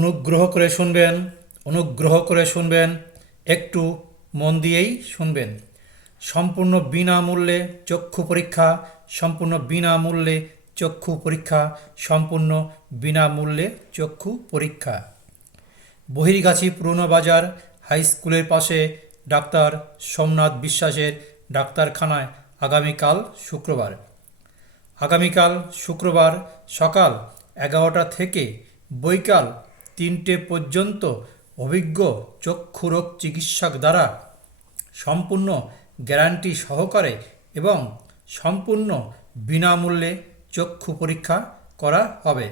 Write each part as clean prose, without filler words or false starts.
অনুগ্রহ করে শুনবেন, অনুগ্রহ করে শুনবেন, একটু মন দিয়েই শুনবেন। সম্পূর্ণ বিনামূল্যে চক্ষু পরীক্ষা, সম্পূর্ণ বিনামূল্যে চক্ষু পরীক্ষা, সম্পূর্ণ বিনামূল্যে চক্ষু পরীক্ষা। বহির্গাছি পুরনো বাজার হাই স্কুলের পাশে ডাক্তার সোমনাথ বিশ্বাসের ডাক্তারখানায় আগামীকাল শুক্রবার। আগামীকাল শুক্রবার সকাল 11টা থেকে বৈকাল 3টে পর্যন্ত অভিজ্ঞ চক্ষুরোগ চিকিৎসক দ্বারা সম্পূর্ণ গ্যারান্টি সহকারে এবং সম্পূর্ণ বিনামূল্যে চক্ষু পরীক্ষা করা হবে।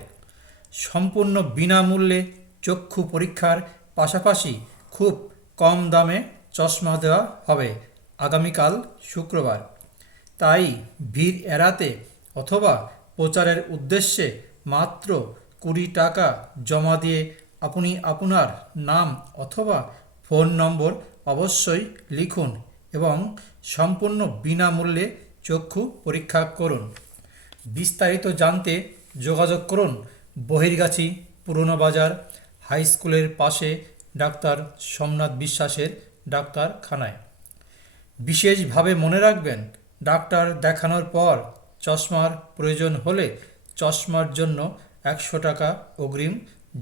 সম্পূর্ণ বিনামূল্যে চক্ষু পরীক্ষার পাশাপাশি খুব কম দামে চশমা দেওয়া হবে আগামীকাল শুক্রবার। তাই ভিড় এড়াতে অথবা প্রচারের উদ্দেশ্যে মাত্র 20 টাকা জমা দিয়ে আপনি আপনার নাম অথবা ফোন নম্বর অবশ্যই লিখুন এবং সম্পূর্ণ বিনামূল্যে চক্ষু পরীক্ষা করুন। বিস্তারিত জানতে যোগাযোগ করুন বহির্গাছি পুরনো বাজার হাই স্কুলের পাশে ডাক্তার সোমনাথ বিশ্বাসের ডাক্তারখানায়। বিশেষভাবে মনে রাখবেন, ডাক্তার দেখানোর পর চশমার প্রয়োজন হলে চশমার জন্য 100 টাকা অগ্রিম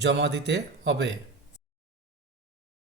জমা দিতে হবে।